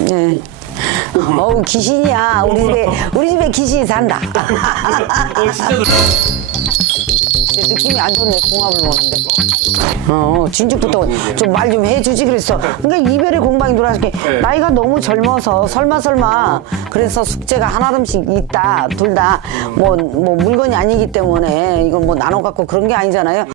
네. 어우 귀신이야. 우리 집에 우리 집에 귀신이 산다. 어 진짜 놀- 근데 느낌이 안 좋네 궁합을 보는데. 어 진즉부터 좀 말 좀 해주지 그랬어. 그러니까 이별의 공방이 돌아서 네. 나이가 너무 젊어서 설마 설마 그래서 숙제가 하나름씩 있다 둘 다 뭐 뭐 물건이 아니기 때문에 이건 뭐 나눠 갖고 그런 게 아니잖아요.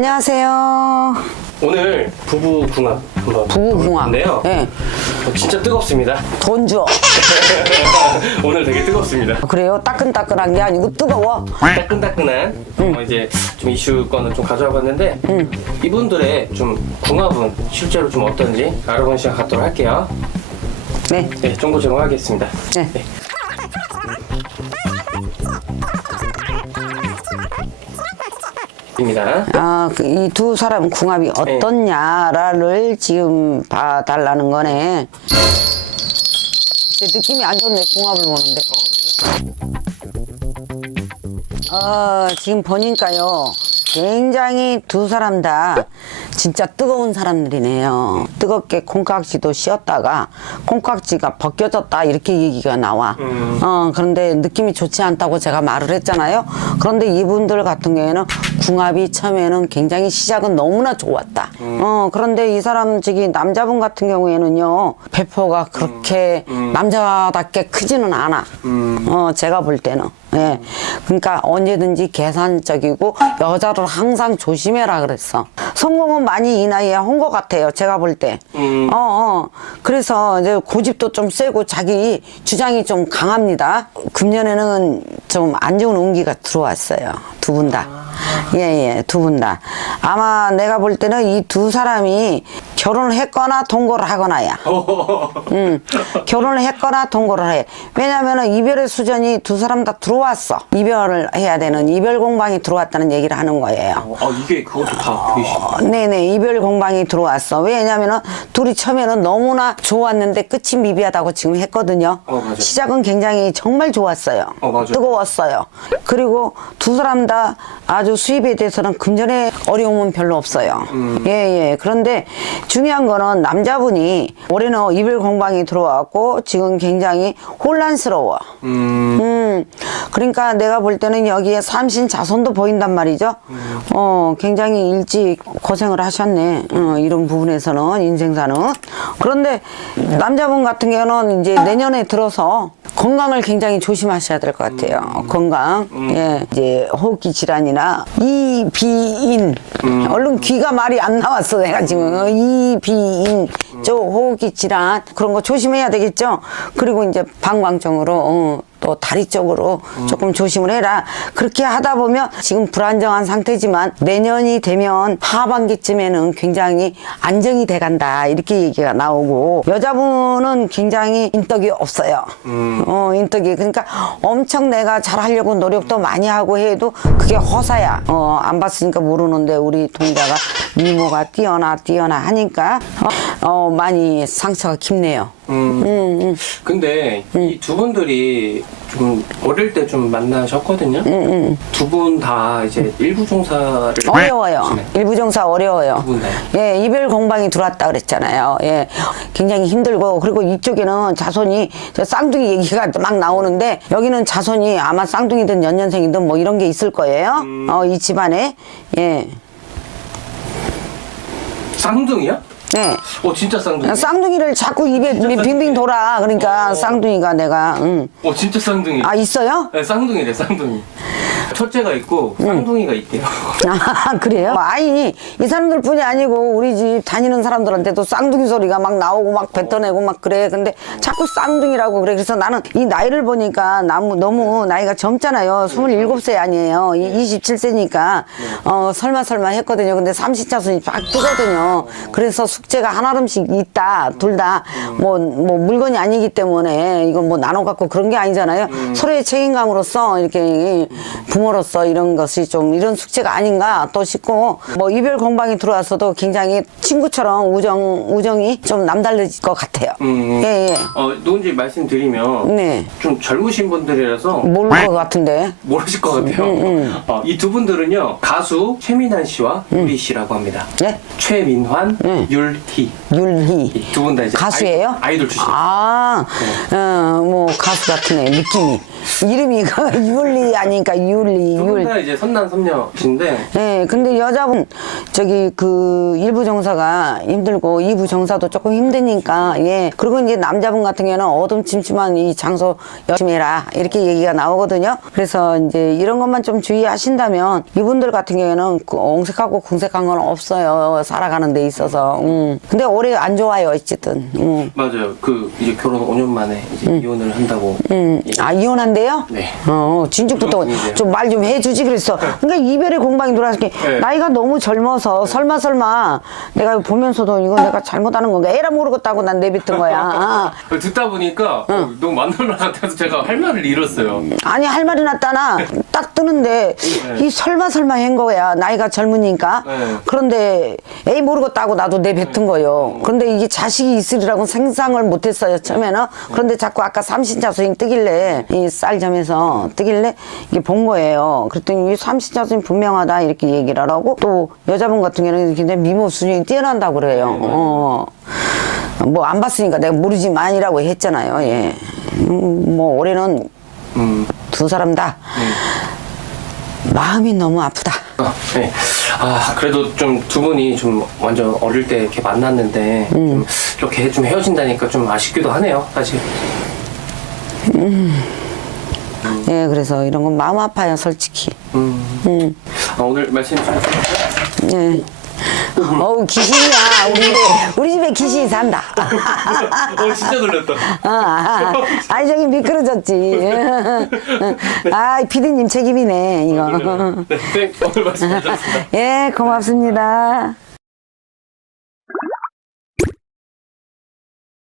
안녕하세요. 오늘 부부 궁합 한번 부부 궁합. 볼건데요. 네. 어, 진짜 뜨겁습니다. 돈 줘. 오늘 되게 뜨겁습니다. 그래요? 따끈따끈한 게 아니고 뜨거워. 따끈따끈한 어, 이제 좀 이슈권을 좀 가져와 봤는데 이분들의 좀 궁합은 실제로 좀 어떤지 알아보는 시간 갖도록 할게요. 네. 네, 정보 제공하겠습니다. 네. 입니다. 아, 이 두 사람 궁합이 어떻냐를 지금 봐달라는 거네. 근데 느낌이 안 좋네, 궁합을 보는데. 어, 지금 보니까요. 굉장히 두 사람 다 진짜 뜨거운 사람들이네요. 뜨겁게 콩깍지도 씌었다가 콩깍지가 벗겨졌다 이렇게 얘기가 나와. 어, 그런데 느낌이 좋지 않다고 제가 말을 했잖아요. 그런데 이분들 같은 경우에는 궁합이 처음에는 굉장히 시작은 너무나 좋았다. 어, 그런데 이 사람 저기 남자분 같은 경우에는요. 배포가 그렇게 남자답게 크지는 않아. 어, 제가 볼 때는. 예. 그러니까 언제든지 계산적이고 여자를 항상 조심해라 그랬어. 성공은 많이 이 나이에 한 것 같아요. 제가 볼 때. 음. 어, 어. 그래서 이제 고집도 좀 세고 자기 주장이 좀 강합니다. 금년에는 좀 안 좋은 운기가 들어왔어요. 두 분 다. 예, 예, 두 분 다. 아마 내가 볼 때는 이 두 사람이 결혼을 했거나 동거를 하거나야. 음, 결혼을 했거나 동거를 해. 왜냐면은 이별의 수전이 두 사람 다 들어왔어. 이별을 해야 되는 이별 공방이 들어왔다는 얘기를 하는 거예요. 아 이게 그것도 다 보이시. 어, 네네 이별 공방이 들어왔어 왜냐면은 둘이 처음에는 너무나 좋았는데 끝이 미비하다고 지금 했거든요 어, 맞아요. 시작은 굉장히 정말 좋았어요 어, 맞아요. 뜨거웠어요 그리고 두 사람 다 아주 수입에 대해서는 금전에 어려움은 별로 없어요 음. 예예 그런데 중요한 거는 남자분이 올해는 이별 공방이 들어왔고 지금 굉장히 혼란스러워 음. 음, 그러니까 내가 볼 때는 여기에 삼신 자손도 보인단 말이죠. 어, 굉장히 일찍 고생을 하셨네. 어, 이런 부분에서는 인생사는. 그런데 남자분 같은 경우는 이제 내년에 들어서 건강을 굉장히 조심하셔야 될 것 같아요. 건강. 예. 이제 호흡기 질환이나 이비인. 얼른 귀가 말이 안 나왔어. 내가 지금. 이비인. 저 호흡기 질환. 그런 거 조심해야 되겠죠. 그리고 이제 방광증으로 어, 또 다리 쪽으로 조금 조심을 해라. 그렇게 하다 보면 지금 불안정한 상태지만 내년이 되면 하반기쯤에는 굉장히 안정이 돼 간다. 이렇게 얘기가 나오고 여자분은 굉장히 인덕이 없어요. 어, 인덕이. 그러니까 엄청 내가 잘 하려고 노력도 많이 하고 해도 그게 허사야. 어, 안 봤으니까 모르는데 우리 동자가 미모가 뛰어나 뛰어나 하니까 어, 어, 많이 상처가 깊네요. 음. 근데 이 두 분들이 좀 어릴 때 좀 만나셨거든요. 두분 다 이제 일부 종사를 어려워요. 하시네. 일부 정사 어려워요. 두분 다요? 예, 이별 공방이 들어왔다 그랬잖아요. 예, 굉장히 힘들고 그리고 이쪽에는 자손이 저 쌍둥이 얘기가 막 나오는데 여기는 자손이 아마 쌍둥이든 연년생이든 뭐 이런 게 있을 거예요. 음. 어, 이 집안에 예, 쌍둥이야? 네. 어 진짜 쌍둥이. 쌍둥이를 자꾸 입에 빙빙 돌아. 그러니까 쌍둥이가 내가 응. 어 진짜 쌍둥이. 아 있어요? 네, 쌍둥이래 쌍둥이. 첫째가 있고 쌍둥이가 있대요. 아 그래요? 아니 이 사람들뿐이 아니고 우리 집 다니는 사람들한테도 쌍둥이 소리가 막 나오고 막 뱉어내고 막 그래. 근데 자꾸 쌍둥이라고 그래. 그래서 나는 이 나이를 보니까 너무 너무 나이가 젊잖아요. 27세 아니에요. 27세니까. 어 설마 설마 했거든요. 근데 30차순이 막 뜨거든요. 그래서 숙제가 하나름씩 있다. 둘 다 뭐 뭐 물건이 아니기 때문에 이건 뭐 나눠 갖고 그런 게 아니잖아요. 서로의 책임감으로서 이렇게 부모 부모로서 이런 것이 좀 이런 숙제가 아닌가 또 싶고 뭐 이별 공방이 들어왔어도 굉장히 친구처럼 우정 우정이 좀 남다르질 것 같아요. 음. 예, 예. 어, 누군지 말씀드리면 네. 좀 젊으신 분들이라서 모를 것 같은데. 모르실 것 같아요. 음, 어, 이 두 분들은요 가수 최민환 씨와 유리 씨라고 합니다. 네? 최민환, 음. 율희 율희. 두분 다 이제 가수예요? 아이, 돌 출신. 아, 어, 뭐 가수 같으네 느낌이. 이름이 그 율리 아니니까 율리 두분 율. 다 이제 선남 선녀신데 예, 근데 여자분 저기 그 일부 정사가 힘들고 이부 정사도 조금 힘드니까 예. 그리고 이제 남자분 같은 경우는 어둠침침한 이 장소 열심히 해라 이렇게 얘기가 나오거든요. 그래서 이제 이런 것만 좀 주의하신다면 이분들 같은 경우에는 그 옹색하고 궁색한 건 없어요. 살아가는 데 있어서. 음. 근데 올해 안 좋아요, 어쨌든. 음. 맞아요. 그 이제 결혼 5년 만에 이제 이혼을 한다고. 음. 예. 아 이혼한 대요? 네. 어 진즉부터 그런 분이세요. 좀말 좀 해주지 그랬어. 그러니까 이별의 공방이 돌아서 게 네. 나이가 너무 젊어서 설마 설마 내가 보면서도 이거 내가 잘못하는 건가? 에라 모르겠다고 난 내뱉은 거야. 아. 듣다 보니까 어, 너무 만날 것 같아서 제가 할 말을 잃었어요. 아니 할 말이 났다나 딱 뜨는데 네. 이 설마 설마 한 거야 나이가 젊으니까 네. 그런데 에이 모르겠다고 나도 내뱉은 거요 그런데 이게 자식이 있으리라고 생상을 못했어요 처음에는 그런데 자꾸 아까 삼신자소인 뜨길래 이 쌀점에서 뜨길래 이게 본 거예요 그랬더니 이 삼신자소인 분명하다 이렇게 얘기를 하라고 또 여자분 같은 경우는 굉장히 미모 수준이 뛰어난다고 그래요 어. 뭐 안 봤으니까 내가 모르지만이라고 했잖아요 예. 음, 뭐 올해는 음. 두 사람 다 마음이 너무 아프다. 아, 네. 아, 그래도 좀 두 분이 좀 완전 어릴 때 이렇게 만났는데 좀 이렇게 좀 헤어진다니까 좀 아쉽기도 하네요, 사실. 예, 그래서 이런 건 마음 아파요, 솔직히. 음. 음, 아, 오늘 말씀 좀 예. 어우, 귀신이야. 우리 집에, 우리 집에 귀신이 산다. 어, 진짜 놀랐다. 아, 아니, 저기 미끄러졌지. 아, 피디님 책임이네, 이거. 네, 네, 오늘 말씀 잘하셨습니다. 예, 고맙습니다.